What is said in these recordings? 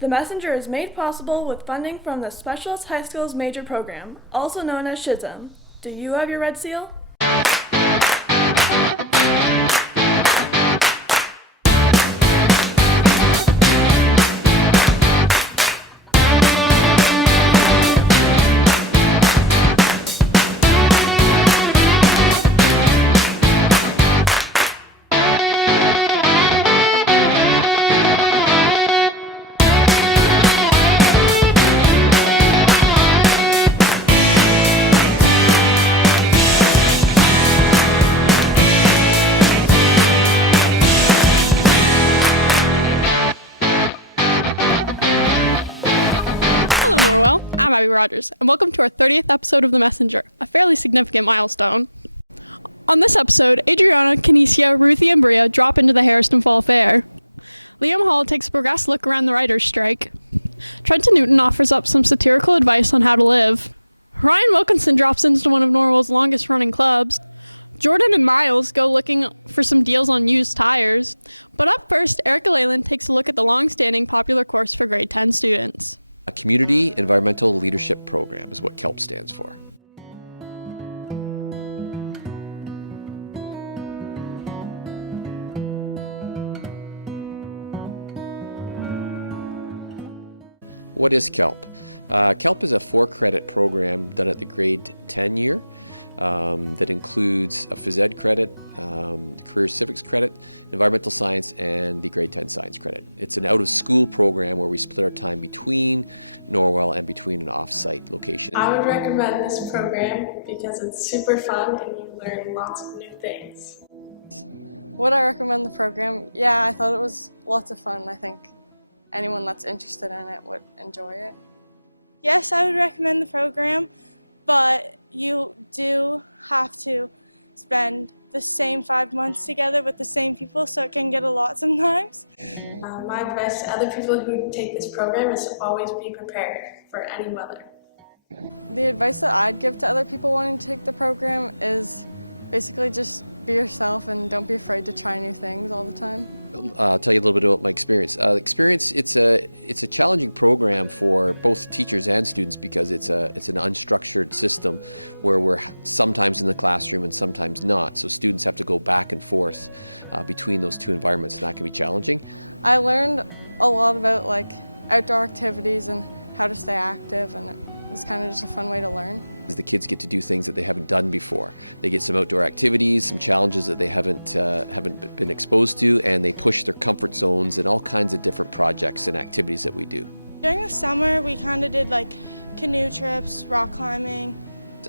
The Messenger is made possible with funding from the Specialist High Schools Major Program, also known as SHSM. Do you have your red seal? I'm Abby Rogers, and welcome to our 30th episode of The Messenger, a fairly significant milestone. On this episode, Adriana, Canisia, Ruthie, and Bria drop into the Harrison Fall Fair. Liam Hall takes a progressive look around the writer's strike. Trenton Newton offers up some satirical advice on how to live. Ryan Wilkinson drops into one of Norwell's longest-running clubs. Jordan and Miles go looking for some deals on used tires. But up first, Erica Leyland takes a look at the long-standing popular course for grade 10 students. A Community Environmental Leadership Program is what KELP stands for. What is KELP? KELP is a 4-credit program done at the grade 10 year that includes a phys ed credit, the career civics credit, environmental science, and the grade 10 science credit. It's an out-of-school program where we split our time between Norwell and between an off-site location. I would recommend this program because it's super fun and you learn lots of new things. Would I recommend the program? Yeah, I thought it was lots of fun. I think anyone that's interested in it would enjoy it. Yes, I would recommend the program, but you do have to spend the same 5 months together with the same people, so it can get a lot sometimes. My advice to other people who take this program is to always be prepared for any weather. The advice that I'd give to other people wanting to take the program is basically just be yourself and don't be afraid to try new things all the time. I'll tell you a little bit about my experience. It's a challenging program for both teachers and students because it's an unstructured system where we're sometimes in the classroom and sometimes not. So students have to go back and forth between those two environments, and that can be challenging. I learned a lot about outdoor activities and how to stay active, and it was kind of just a fun way to learn. The kids get to do things that they haven't done before. They get some outdoor activities, some challenges that they haven't been exposed to, and they push their comfort zones and all kinds of different projects and activities that we do. During the summer, we kind of did canoe trips, rock climbing.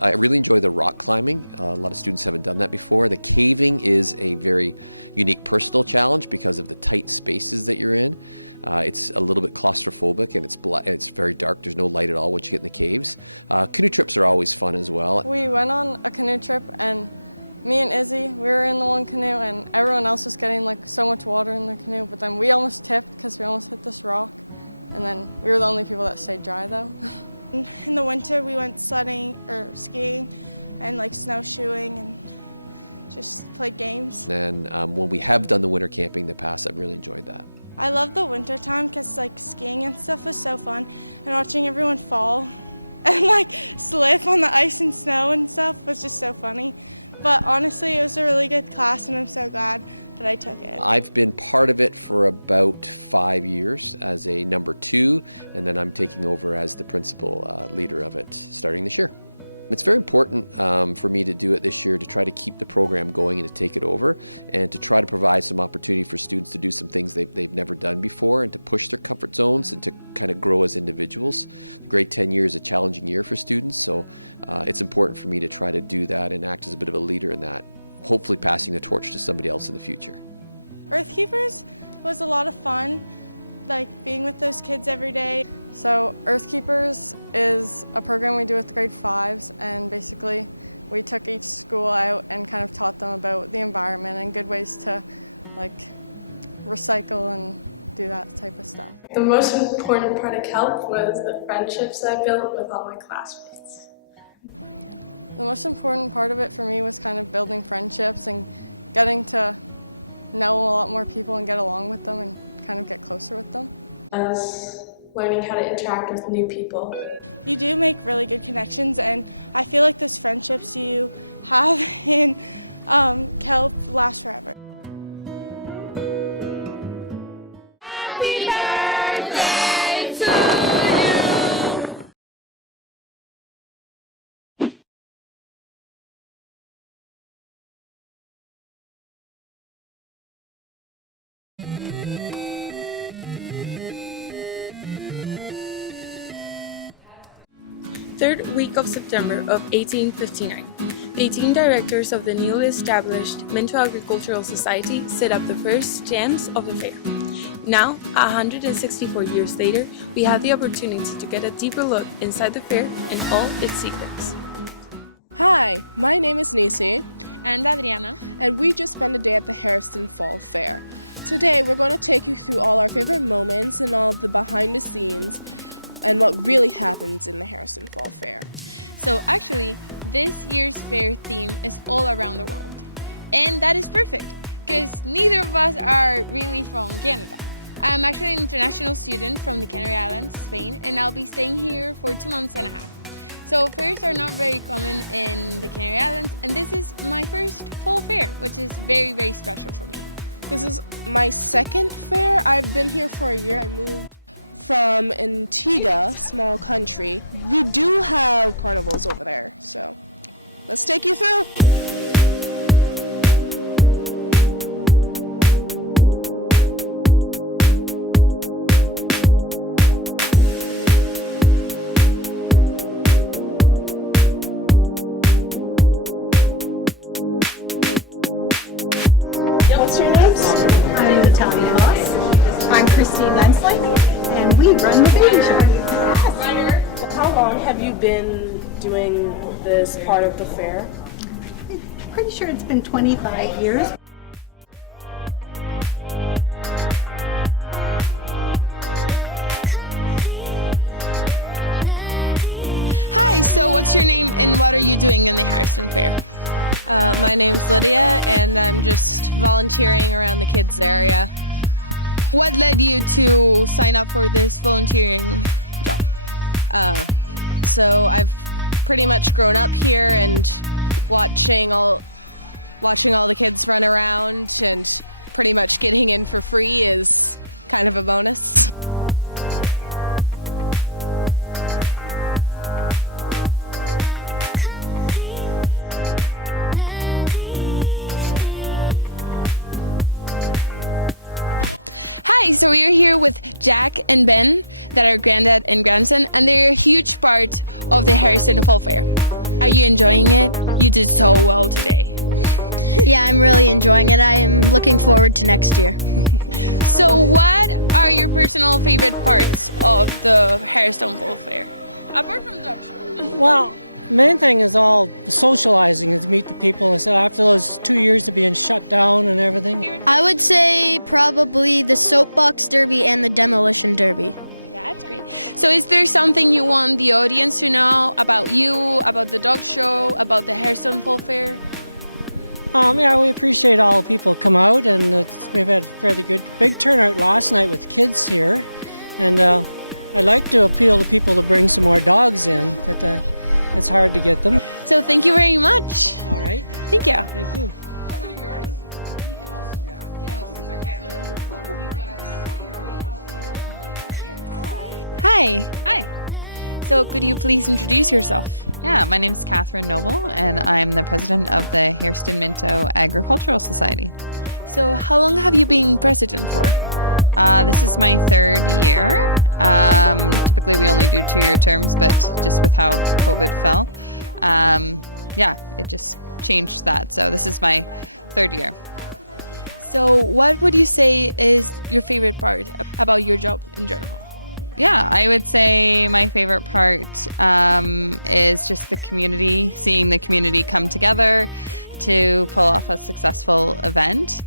I really enjoy the rock climbing. A lot of students haven't done that before. The caving is a very unique personal challenge because of the tight spaces that you're in. It's a little bit claustrophobic and it's very dark. There's no light at all once you get in the caves. Canoe trips are always fun as well. We went on a canoe trip and me and Izzy, we were in the one canoe and everyone else was getting so much water in the canoe, but then we almost tipped because we almost hit this rock, and then we were the only people that stayed dry though. In the winter, we went sledding or skiing and snowshoeing and just played games. And when we have done the winter camping in the past, I've really enjoyed that. I love the winter time because skiing and stuff was so fun, and watching everyone fall and slip on the ice and snow and stuff was just so funny. But honestly, it was a really good class, and I'm so glad that I took it. I've been part of it for about 5 years as a number 2, and then I'm taking over as the principal leader of it starting this year. It's very important for me to do it this year to try to keep the program going and to take it over and to try to provide some opportunity for students to do some things they've never done before and to push their comfort zones and to kind of grow as individuals. The grade 10 year is a challenging year for students, so it's important for me to try to do that and act as a bit of a leader in that, hopefully passing the torch to somebody else in the future. Earthkeepers was a lot of fun, being with those kids every day. So Earthkeepers is a program we do with grade 5s, and basically we took each school out and kind of taught them about the environment and good ways to recycle and do that type of stuff. The most important part of KELP was the friendships I built with all my classmates. The most important part of it for me was kind of building friendships and getting to know a lot more people and get along with them and kind of get closer with them. As learning how to interact with new people. You do make really good connections, and I feel like those friendships you have in KELP last forever. Third week of September of 1859, the 18 directors of the newly established Minto Agricultural Society set up the first stamps of the fair. Now, 164 years later, we have the opportunity to get a deeper look inside the fair and all its secrets. Hi, my name is Nisi, And Adriana. and we just spent a day at the Hairston Fall Fair. Today, we're going to take you through all our favorite moments and all of the behind the scenes and what really happens in the Hairston Fall Fair. So actually, this year's fair theme is all around the world. And that is perfect, because neither of us are really from Canada. I'm actually an international student from the Canary Islands, Spain, and I'll be staying here for 2 months and a half. So fairs are not very common in the Canary Islands, and this is my first fall fair, which is very, very special for me. This is my second fair. I've been here for a year. I moved from Antigua, small country. We do have carnivals over there, so let's take you through. What's your names? I'm Natalia Voss. I'm Christine Lensley, and we run the baby show. How long have you been doing this part of the fair? Pretty sure it's been 25 years. Hi, so what's your name and what are you doing in the Hairston Fair? My name's Lydia, and I'm just volunteering around the kids area. What led you to sign up for this volunteering job? So I've pretty much grown up here and watching all the kids run around, and pretty much getting in for free is kind of a bonus. Hi, so we're here with Jack and Ben, that are granddad and grandson, and they're a huge part of the Hairston Fall Fair. Are you enjoying it? You did so well today. Yeah, I'm really enjoying it. I am looking forward to next year. So what are your personal favorite parts of the Hairston Fall Fair? Apart from the dog show. Well, main thing is all socializing, is meet the people. So after those 2 years of being shut down and everything. I would say probably the soapbox derby and the demolition derby. That's great. So is there something you want the audience to know about you, about the dog show, about the Hairston Fall Fair? Yeah, we appreciate all the people come out, and we've had a fairly good, big turnout last night with kids here. And I'd like to appeal to people to bring some more dogs in, but it's hard to get them. So thank you very much. All right. Thank you. Thank you. Hi. Hi. So could you please introduce yourself? Yeah, my name's Catherine Noble, and I'm the president of the Hairston Minto Agricultural Society. So how long have you been president for? This is my third year. Typically we only do 2-year terms, but just with how COVID fell, it just changed that. So this is my third year. So what would you say is your favorite part about your job in general? Yeah, I would say my favorite part is just the community, seeing the community come together to pull off a successful event.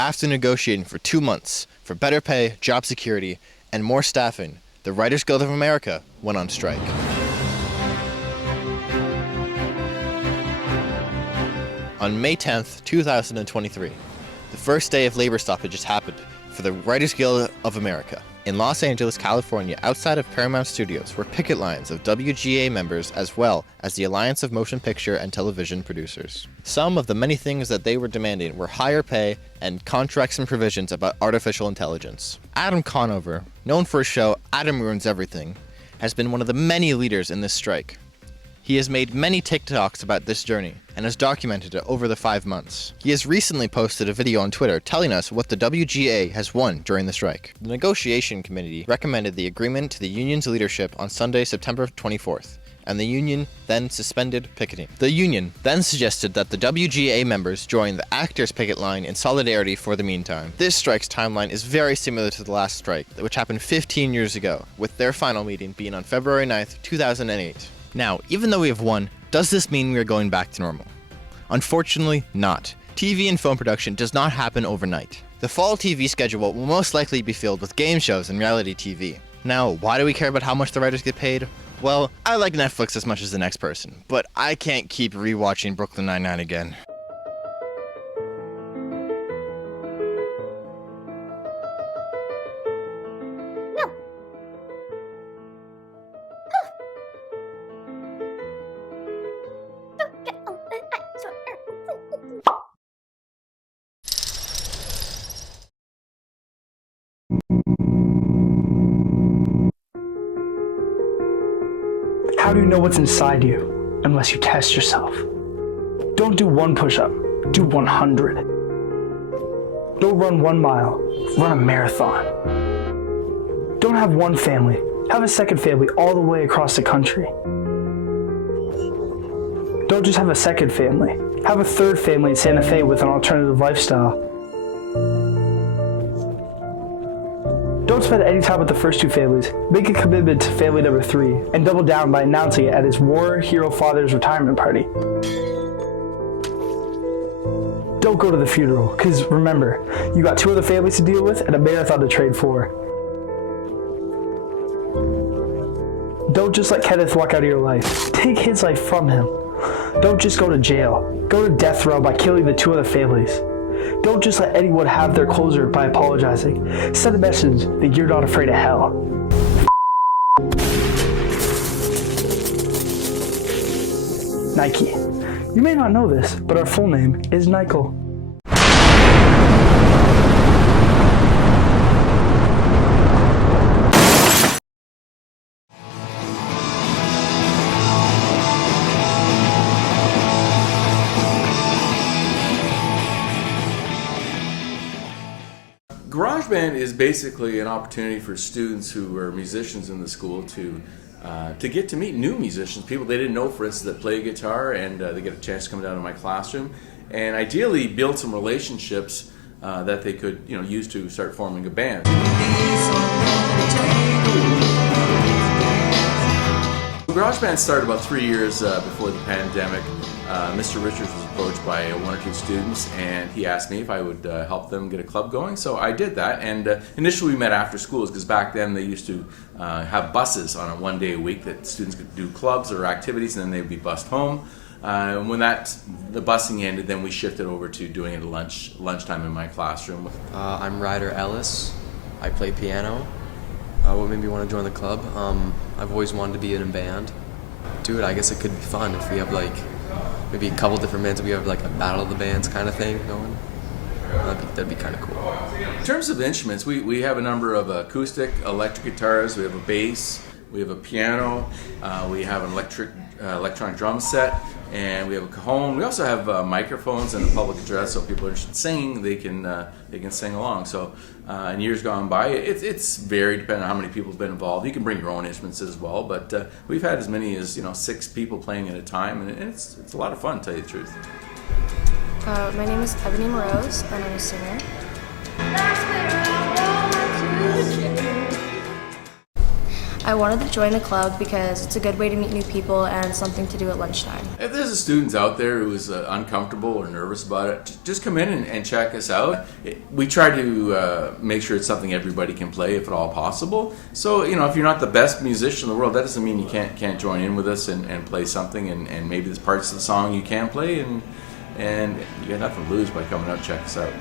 After negotiating for 2 months for better pay, job security, and more staffing, the Writers Guild of America went on strike. On May 10th, 2023, the first day of labor stoppages happened for the Writers Guild of America. In Los Angeles, California, outside of Paramount Studios, were picket lines of WGA members as well as the Alliance of Motion Picture and Television Producers. Some of the many things that they were demanding were higher pay and contracts and provisions about artificial intelligence. Adam Conover, known for his show Adam Ruins Everything, has been one of the many leaders in this strike. He has made many TikToks about this journey and has documented it over the 5 months. He has recently posted a video on Twitter telling us what the WGA has won during the strike. The negotiation committee recommended the agreement to the union's leadership on Sunday, September 24th, and the union then suspended picketing. The union then suggested that the WGA members join the actors' picket line in solidarity for the meantime. This strike's timeline is very similar to the last strike, which happened 15 years ago, with their final meeting being on February 9th, 2008. Now, even though we have won, does this mean we are going back to normal? Unfortunately, not. TV and film production does not happen overnight. The fall TV schedule will most likely be filled with game shows and reality TV. Now, why do we care about how much the writers get paid? Well, I like Netflix as much as the next person, but I can't keep rewatching Brooklyn Nine-Nine again. How do you know what's inside you unless you test yourself? Don't do 1 push-up, do 100. Don't run 1 mile, run a marathon. Don't have one family, have a second family all the way across the country. Don't just have a second family, have a third family in Santa Fe with an alternative lifestyle. Don't spend any time with the first 2 families. Make a commitment to family number 3 and double down by announcing it at his war hero father's retirement party. Don't go to the funeral, because remember, you got 2 other families to deal with and a marathon to train for. Don't just let Kenneth walk out of your life. Take his life from him. Don't just go to jail. Go to death row by killing the 2 other families. Don't just let anyone have their closure by apologizing. Send a message that you're not afraid of hell. Nike. You may not know this, but our full name is Nykel. GarageBand is basically an opportunity for students who are musicians in the school to get to meet new musicians, people they didn't know, for instance, that play guitar, and they get a chance to come down to my classroom and ideally build some relationships that they could use to start forming a band. GarageBand started about 3 years before the pandemic. Mr. Richards was approached by 1 or 2 students, and he asked me if I would help them get a club going, so I did that. And initially we met after schools, because back then they used to have buses on a 1 day a week that students could do clubs or activities, and then they would be bused home. When the busing ended, then we shifted over to doing it at lunchtime in my classroom. I'm Ryder Ellis. I play piano. What made me want to join the club? I've always wanted to be in a band. Dude, I guess it could be fun if we have maybe a couple different bands. We have a battle of the bands kind of thing going. That'd be kind of cool. In terms of instruments, we have a number of acoustic, electric guitars. We have a bass. We have a piano. We have an electronic drum set, and we have a cajon. We also have microphones and a public address, so if people are interested in singing, they can sing along. So in years gone by, it's varied depending on how many people have been involved. You can bring your own instruments as well, but we've had as many as 6 people playing at a time, and it's a lot of fun, to tell you the truth. My name is Ebony Morose, and I'm a singer. I wanted to join the club because it's a good way to meet new people and something to do at lunchtime. If there's a student out there who is uncomfortable or nervous about it, just come in and check us out. We try to make sure it's something everybody can play if at all possible. So, you know, if you're not the best musician in the world, that doesn't mean you can't join in with us and play something, and maybe there's parts of the song you can play, and you got nothing to lose by coming out and check us out.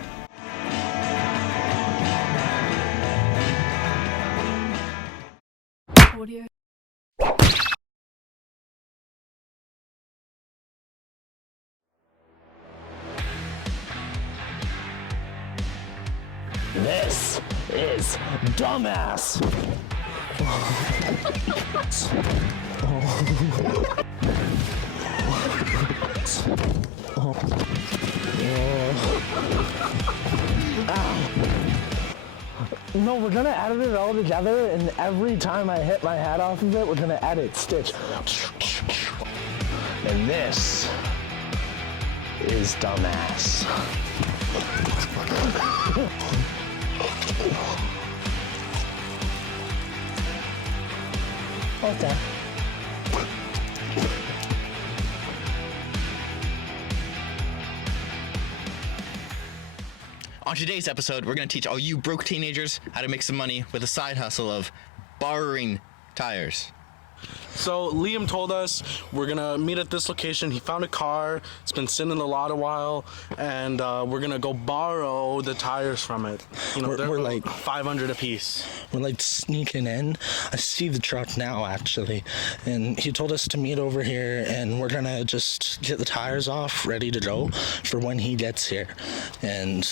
This is Dumbass. No, we're gonna edit it all together, and every time I hit my head off of it, we're gonna edit Stitch. And this is Dumbass. Okay. On today's episode, we're going to teach all you broke teenagers how to make some money with a side hustle of borrowing tires. So Liam told us we're gonna meet at this location. He found a car. It's been sitting in the lot a while, and we're gonna go borrow the tires from it. You know, we're like 500 a piece. We're like sneaking in. I see the truck now, actually, and he told us to meet over here, and we're gonna just get the tires off, ready to go for when he gets here. And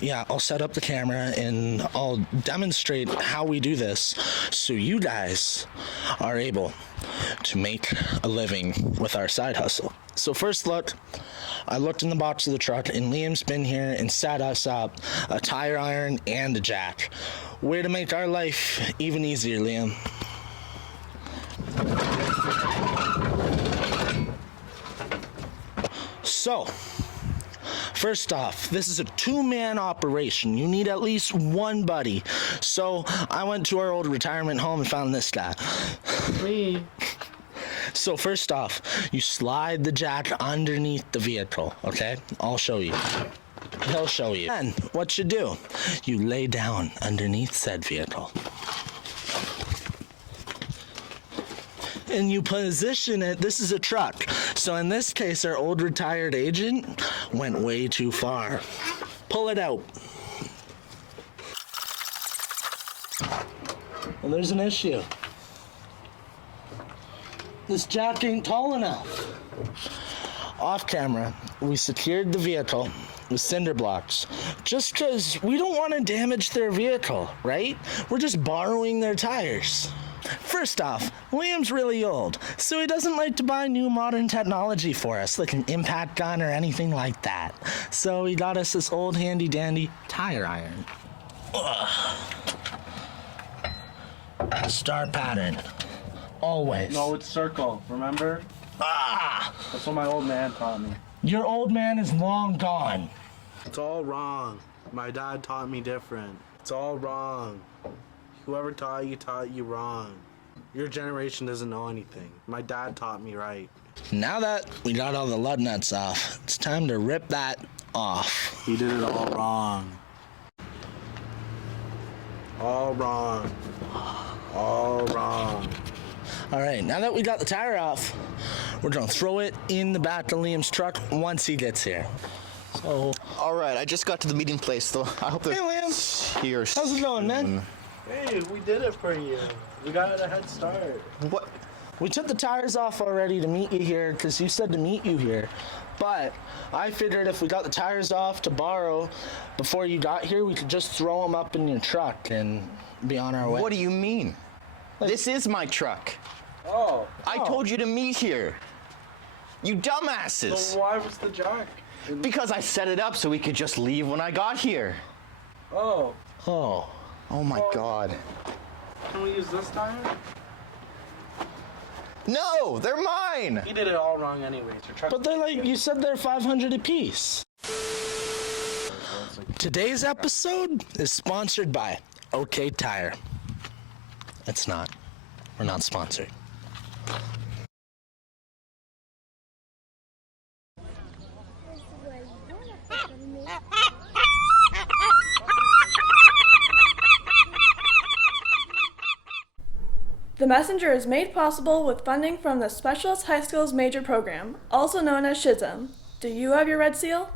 yeah, I'll set up the camera and I'll demonstrate how we do this, so you guys are able to make a living with our side hustle. So first look, I looked in the box of the truck, and Liam's been here and set us up a tire iron and a jack. Way to make our life even easier, Liam. So, first off, this is a two-man operation. You need at least one buddy. So I went to our old retirement home and found this guy. So first off, you slide the jack underneath the vehicle, okay? I'll show you. He'll show you. Then what you do, you lay down underneath said vehicle. And you position it. This is a truck. So in this case, our old retired agent went way too far. Pull it out. Well, there's an issue. This jack ain't tall enough. Off camera, we secured the vehicle with cinder blocks just because we don't want to damage their vehicle, right? We're just borrowing their tires. First off, Liam's really old, so he doesn't like to buy new modern technology for us, like an impact gun or anything like that. So he got us this old handy dandy tire iron. Ugh. Star pattern. Always. No, it's circle, remember? Ah! That's what my old man taught me. Your old man is long gone. It's all wrong. My dad taught me different. It's all wrong. Whoever taught you wrong. Your generation doesn't know anything. My dad taught me right. Now that we got all the lug nuts off, it's time to rip that off. He did it all wrong. All wrong. All wrong. All right, now that we got the tire off, we're gonna throw it in the back of Liam's truck once he gets here. So, hey Liam, how's it going, man? Hey, we did it for you. We got a head start. We took the tires off already to meet you here because you said to meet you here. But I figured if we got the tires off to borrow before you got here, we could just throw them up in your truck and be on our way. What do you mean? This is my truck. Oh. I told you to meet here. You dumbasses. So why was the jack? Because I set it up so we could just leave when I got here. Oh. Oh. Oh my God. Can we use this tire? No, they're mine. He did it all wrong anyways. Your truck. But they're like, you said they're 500 apiece. Today's episode is sponsored by OK Tire. It's not. We're not sponsored. The Messenger is made possible with funding from the Specialist High Schools Major Program, also known as SHSM. Do you have your Red Seal?